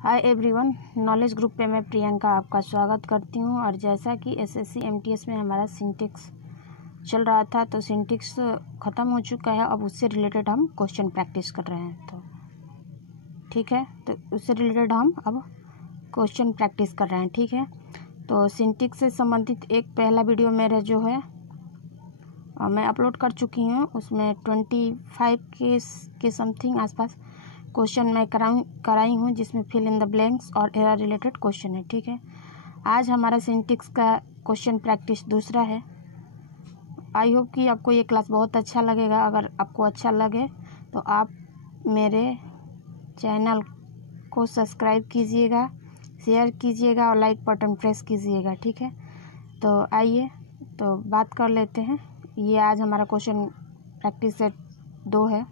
Hi everyone, knowledge group पे मैं प्रियंका आपका स्वागत करती हूँ। और जैसा कि एसएससी एमटीएस में हमारा सिंटेक्स चल रहा था, तो सिंटेक्स ख़त्म हो चुका है। अब उससे रिलेटेड हम क्वेश्चन प्रैक्टिस कर रहे हैं, तो ठीक है। तो उससे रिलेटेड हम अब क्वेश्चन प्रैक्टिस कर रहे हैं, ठीक है। तो सिंटेक्स से संबंधित एक पहला वीडियो मेरा जो है मैं अपलोड कर चुकी हूँ। उसमें 25 के समथिंग आसपास क्वेश्चन मैं कराई हूँ, जिसमें फिल इन द ब्लैंक्स और एरर रिलेटेड क्वेश्चन है, ठीक है। आज हमारा सिंटेक्स का क्वेश्चन प्रैक्टिस दूसरा है। आई होप कि आपको ये क्लास बहुत अच्छा लगेगा। अगर आपको अच्छा लगे तो आप मेरे चैनल को सब्सक्राइब कीजिएगा, शेयर कीजिएगा और लाइक बटन प्रेस कीजिएगा, ठीक है। तो आइए तो बात कर लेते हैं। ये आज हमारा क्वेश्चन प्रैक्टिस सेट 2 है।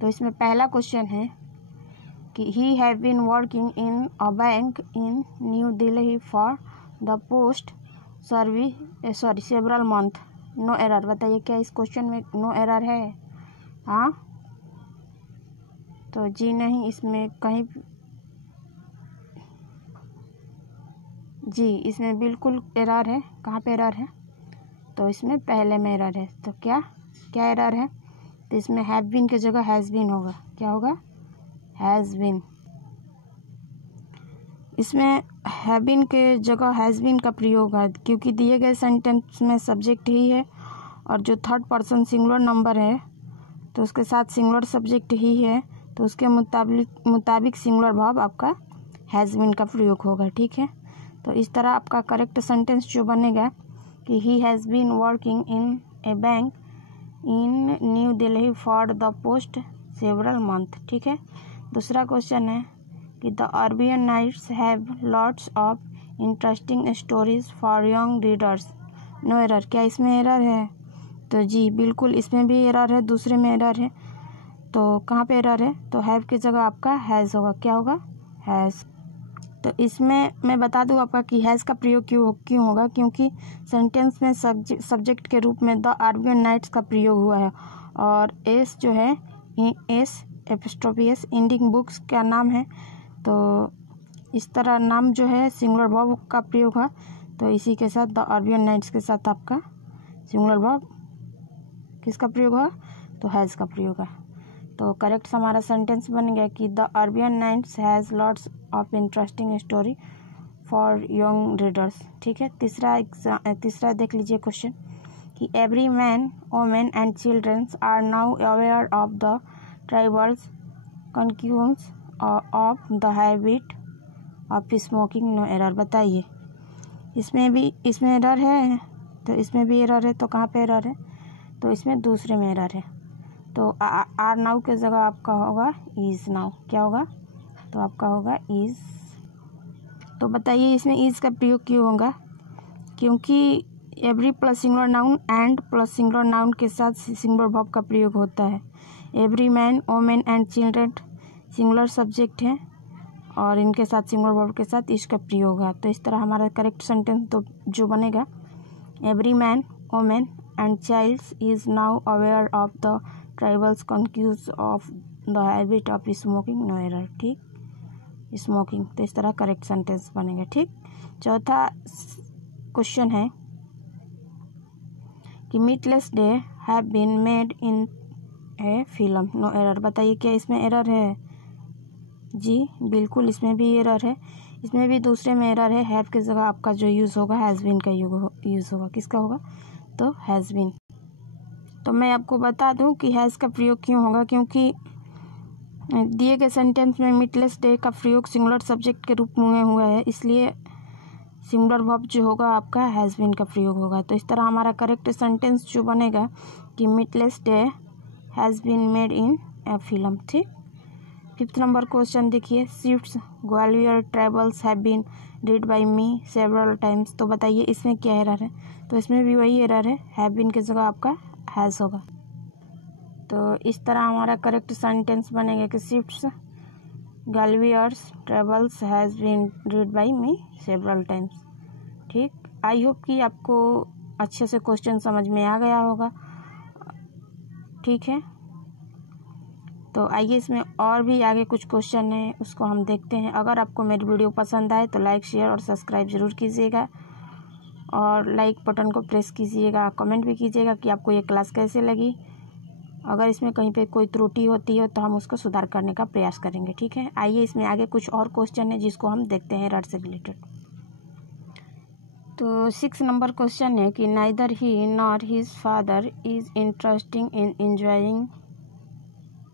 तो इसमें पहला क्वेश्चन है कि he have been working in a bank in New Delhi for the post service several month, no error. बताइए क्या इस क्वेश्चन में नो एरर है? हाँ तो जी नहीं, इसमें कहीं जी इसमें बिल्कुल एरर है। कहाँ पे एरर है? तो इसमें पहले में एरर है। तो क्या क्या एरर है? तो इसमें हैव बीन की जगह हैज़ बीन होगा। क्या होगा? Has been. इसमें हैव बीन के जगह हैज़ बीन का प्रयोग है, क्योंकि दिए गए सेंटेंस में सब्जेक्ट ही है और जो थर्ड पर्सन सिंगुलर नंबर है तो उसके साथ सिंगुलर सब्जेक्ट ही है, तो उसके मुताबिक सिंगुलर वर्ब आपका हैज़ बीन का प्रयोग होगा, ठीक है। तो इस तरह आपका करेक्ट सेंटेंस जो बनेगा कि he has been working in a bank in New Delhi for the post several month, ठीक है। दूसरा क्वेश्चन है कि the Arabian Nights have lots of interesting stories for young readers, no error. क्या इसमें एरर है? तो जी बिल्कुल इसमें भी एरर है, दूसरे में एरर है। तो कहाँ पे एरर है? तो हैव की जगह आपका हैज़ होगा। क्या होगा? हैज़। तो इसमें मैं बता दूं आपका कि हैज़ का प्रयोग क्यों होगा, क्योंकि सेंटेंस में सब्जेक्ट के रूप में द अरबियन नाइट्स का प्रयोग हुआ है और एस जो है S apostrophe S ending books का नाम है। तो इस तरह नाम जो है सिंगुलर वर्ब का प्रयोग है। तो इसी के साथ द अरबियन नाइट्स के साथ आपका सिंगुलर वर्ब किसका प्रयोग हुआ? तो हैज़ का प्रयोग है। तो करेक्ट हमारा सेंटेंस बन गया कि the Arabian nights has lots of interesting story for young readers, ठीक है। तीसरा देख लीजिए क्वेश्चन कि every man women and childrens are now aware of the tribals consequences of the habit of smoking, no error. बताइए इसमें error है? तो इसमें भी एरर है। तो कहाँ पे एरर है? तो इसमें दूसरे में एरर है। तो आर नाउ के जगह आपका होगा इज नाउ। क्या होगा? तो आपका होगा इज। तो बताइए इसमें इज का प्रयोग क्यों होगा? क्योंकि every plus singular noun and plus singular noun के साथ सिंगुलर वर्ब का प्रयोग होता है। Every man women and children singular subject है और इनके साथ सिंगुलर वर्ब के साथ इसका प्रयोग है। तो इस तरह हमारा करेक्ट सेंटेंस तो जो बनेगा every man women and child is now aware of the tribals consequence of the habit of smoking, no error, ठीक। स्मोकिंग। तो इस तरह करेक्ट सेंटेंस बनेगा, ठीक। चौथा क्वेश्चन है कि meatless day have been made in a film, no error. बताइए क्या इसमें एरर है? जी बिल्कुल इसमें भी एरर है। इसमें भी दूसरे में एरर है। हैव की जगह आपका जो यूज़ होगा हैज़ बीन का यूज़ होगा। किसका होगा? तो हैज़ बीन। तो मैं आपको बता दूं कि हैज़ का प्रयोग क्यों होगा, क्योंकि दिए गए सेंटेंस में मीटलेस डे का प्रयोग सिंगुलर सब्जेक्ट के रूप में हुआ है, इसलिए सिंगुलर वर्ब जो होगा आपका हैज़ बीन का प्रयोग होगा। तो इस तरह हमारा करेक्ट सेंटेंस जो बनेगा कि meatless day has been made in a film, ठीक। 5th नंबर क्वेश्चन देखिए, shifts Gwalior travels have been read by me several times. तो बताइए इसमें क्या एरर है? तो इसमें भी वही एरर है, हैव बीन की जगह आपका हैज़ होगा। तो इस तरह हमारा करेक्ट सेंटेंस बनेगा कि shifts Gwalior's travels has been read by me several times, ठीक। आई होप कि आपको अच्छे से क्वेश्चन समझ में आ गया होगा, ठीक है। तो आइए इसमें और भी आगे कुछ क्वेश्चन है उसको हम देखते हैं। अगर आपको मेरी वीडियो पसंद आए तो लाइक शेयर और सब्सक्राइब ज़रूर कीजिएगा और लाइक बटन को प्रेस कीजिएगा। कमेंट भी कीजिएगा कि आपको ये क्लास कैसे लगी। अगर इसमें कहीं पे कोई त्रुटि होती है तो हम उसको सुधार करने का प्रयास करेंगे, ठीक है। आइए इसमें आगे कुछ और क्वेश्चन है जिसको हम देखते हैं एरर से रिलेटेड। तो 6 नंबर क्वेश्चन है कि neither he nor his father is interesting in enjoying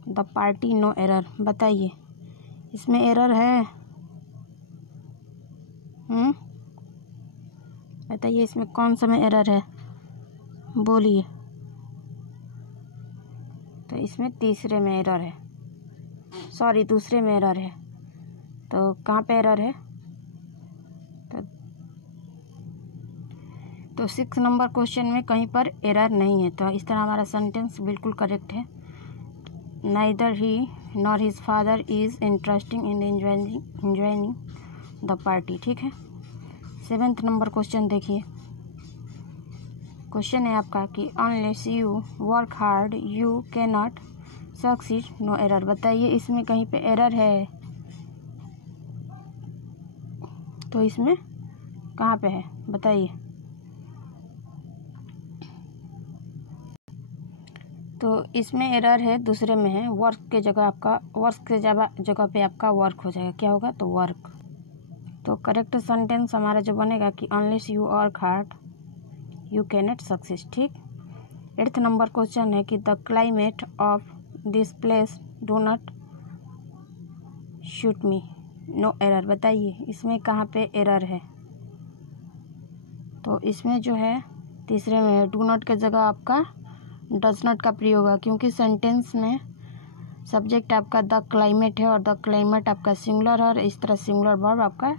the party, no error. बताइए इसमें एरर है? बताइए इसमें कौन सा में एरर है, बोलिए। तो इसमें तीसरे में एरर है, सॉरी दूसरे में एरर है। तो कहाँ पे एरर है? तो 6 नंबर क्वेश्चन में कहीं पर एरर नहीं है। तो इस तरह हमारा सेंटेंस बिल्कुल करेक्ट है। Neither he nor his father is interesting in enjoying the party, ठीक है। 7th नंबर क्वेश्चन देखिए। क्वेश्चन है आपका कि unless you work hard you can not succeed, no error. बताइए इसमें कहीं पे एरर है? तो इसमें कहाँ पे है बताइए। तो इसमें एरर है, दूसरे में है। वर्क के जगह आपका वर्क के जगह पे आपका वर्क हो जाएगा। क्या होगा? तो वर्क। तो करेक्ट सेंटेंस हमारा जो बनेगा कि unless you work hard you can not succeed, ठीक। 8th नंबर क्वेश्चन है कि the climate of this place do not shoot me, no error. बताइए इसमें कहाँ पे एरर है? तो इसमें जो है तीसरे में है। डू नॉट के जगह आपका डज नॉट का प्रयोग है, क्योंकि सेंटेंस में सब्जेक्ट आपका द क्लाइमेट है और द क्लाइमेट आपका सिंगुलर है और इस तरह सिंगुलर वर्ब आपका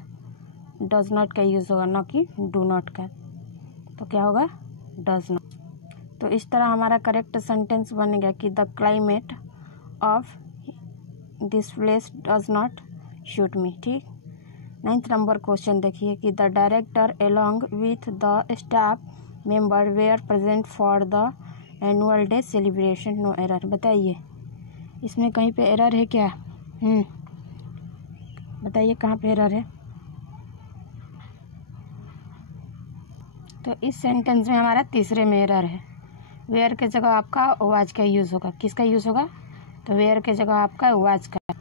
डज नॉट का यूज़ होगा, ना कि डू नॉट का। तो क्या होगा? Does not. तो इस तरह हमारा करेक्ट सेंटेंस बनेगा कि the climate of this place does not shoot me, ठीक। 9th नंबर क्वेश्चन देखिए कि the director along with the staff member were present for the annual day celebration, no error. बताइए इसमें कहीं पे एरर है क्या? बताइए कहाँ पे एरर है? तो इस सेंटेंस में हमारा तीसरे में एरर है। वेयर के जगह आपका वाज का यूज़ होगा। किसका यूज़ होगा? तो वेयर के जगह आपका वाज का।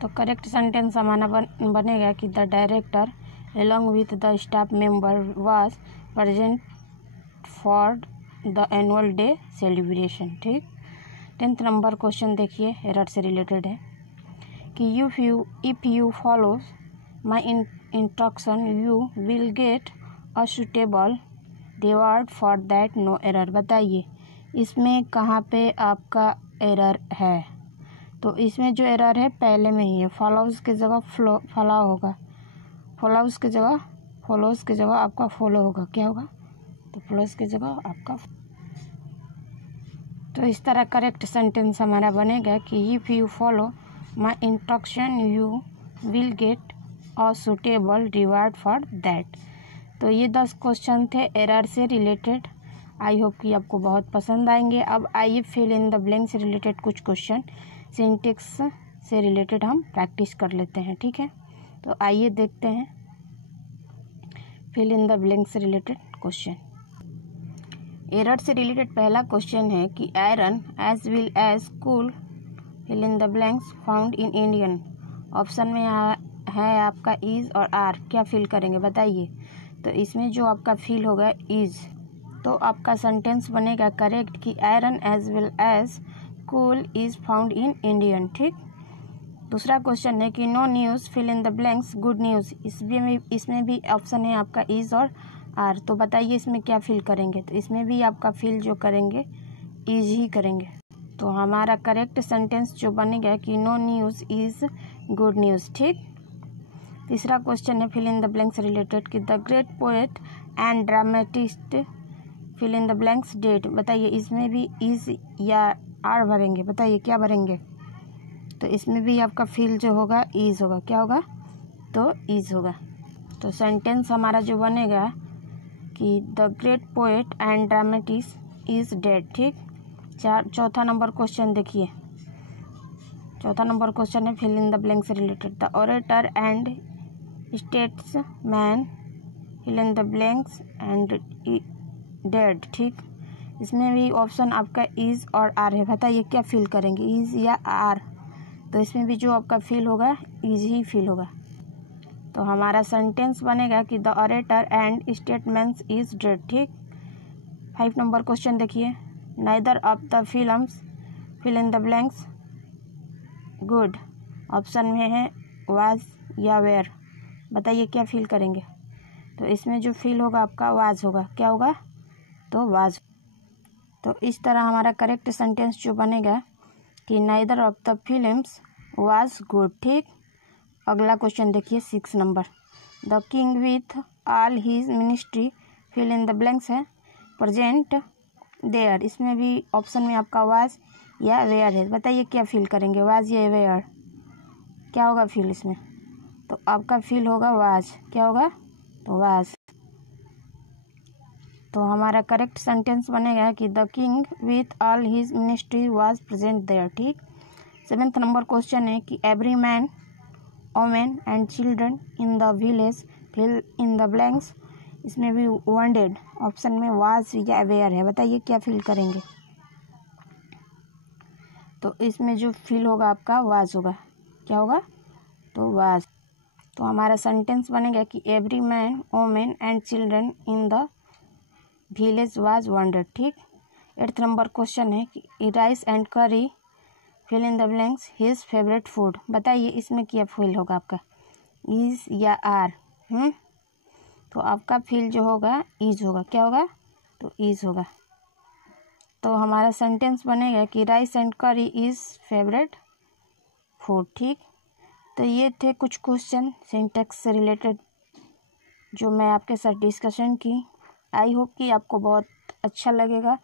तो करेक्ट सेंटेंस हमारा बनेगा कि the director along with the staff member was present for the annual day celebration, ठीक। 10th नंबर क्वेश्चन देखिए, एरर से रिलेटेड है कि if you follow my instruction you will get a suitable reward for that, no error. बताइए इसमें कहाँ पे आपका एरर है? तो इसमें जो एरर है पहले में ही है। फॉलोज के जगह फॉलो होगा, फॉलोज के जगह आपका फॉलो होगा। क्या होगा? तो फॉलोज के जगह आपका। तो इस तरह करेक्ट सेंटेंस हमारा बनेगा कि if you follow my instruction you will get a suitable reward for that. तो ये 10 क्वेश्चन थे एरर से रिलेटेड। आई होप कि आपको बहुत पसंद आएंगे। अब आइए फिल इन द ब्लैंक से रिलेटेड कुछ क्वेश्चन सिंटेक्स से रिलेटेड हम प्रैक्टिस कर लेते हैं, ठीक है। तो आइए देखते हैं फिल इन द ब्लैंक से रिलेटेड क्वेश्चन। एरर से रिलेटेड पहला क्वेश्चन है कि iron as well as coal fill in the blanks found in Indian. Option में है आपका इज और आर। क्या फिल करेंगे बताइए। तो इसमें जो आपका फिल होगा इज, तो आपका सेंटेंस बनेगा करेक्ट कि iron as well as coal is found in Indian, ठीक। दूसरा क्वेश्चन है कि no news fill in the blanks good news. इसमें भी ऑप्शन है आपका इज और आर। तो बताइए इसमें क्या फिल करेंगे। तो इसमें भी आपका फिल जो करेंगे इज ही करेंगे। तो हमारा करेक्ट सेंटेंस जो बनेगा कि no news is good news, ठीक। तीसरा क्वेश्चन है fill in the blanks related कि the great poet and dramatist fill in the blanks that. बताइए इसमें भी इज या आर भरेंगे। बताइए क्या भरेंगे। तो इसमें भी आपका फिल जो होगा इज होगा। क्या होगा? तो इज होगा। तो सेंटेंस हमारा जो बनेगा कि the great poet and dramatist is dead, ठीक। चौथा नंबर क्वेश्चन देखिए चौथा नंबर क्वेश्चन है फिल इन द ब्लैंक से related. The orator and statesman fill in the blanks and dead. ठीक, इसमें भी ऑप्शन आपका इज और आर है। बताइए क्या फिल करेंगे, इज या आर? तो इसमें भी जो आपका फिल होगा इज ही फिल होगा। तो हमारा सेंटेंस बनेगा कि the orator and statements is dead. ठीक, 5 नंबर क्वेश्चन देखिए। Neither of the films fill in the blanks good. Option में है वाज या वेयर। बताइए क्या फिल करेंगे। तो इसमें जो फिल होगा आपका वाज होगा। क्या होगा? तो वाज। तो इस तरह हमारा करेक्ट सेंटेंस जो बनेगा कि neither of the films was good. ठीक, अगला क्वेश्चन देखिए 6 number. The king with all his ministry fill in the blanks है प्रेजेंट देयर। इसमें भी ऑप्शन में आपका वाज या वेयर है। बताइए क्या फिल करेंगे, वाज या वेयर? क्या होगा फिल इसमें? तो आपका फिल होगा वाज। क्या होगा? तो वाज। तो हमारा करेक्ट सेंटेंस बनेगा कि the king with all his ministry was present there. ठीक, 7th नंबर क्वेश्चन है कि every man women and children in the village fill in the blanks. इसमें भी वॉन्टेड ऑप्शन में वाज या वेयर है। बताइए क्या फिल करेंगे। तो इसमें जो फिल होगा आपका वाज होगा। क्या होगा? तो वाज। तो हमारा सेंटेंस बनेगा कि every man women and children in the village was wanted. ठीक, 8th नंबर क्वेश्चन है कि rice and curry fill in the blanks his favourite food. बताइए इसमें क्या फिल होगा आपका, इज या आर? तो आपका फिल जो होगा इज होगा। क्या होगा? तो इज होगा। तो हमारा सेंटेंस बनेगा कि राइस एंड करी इज फेवरेट फूड। ठीक, तो ये थे कुछ क्वेश्चन सिंटैक्स से रिलेटेड जो मैं आपके साथ डिस्कशन की। आई होप कि आपको बहुत अच्छा लगेगा।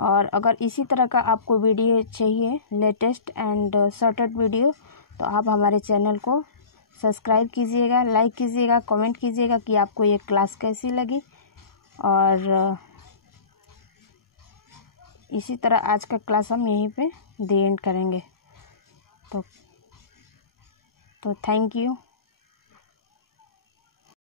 और अगर इसी तरह का आपको वीडियो चाहिए लेटेस्ट एंड शॉर्टेड वीडियो, तो आप हमारे चैनल को सब्सक्राइब कीजिएगा, लाइक कीजिएगा, कमेंट कीजिएगा कि आपको ये क्लास कैसी लगी। और इसी तरह आज का क्लास हम यहीं पे दी एंड करेंगे। तो थैंक यू।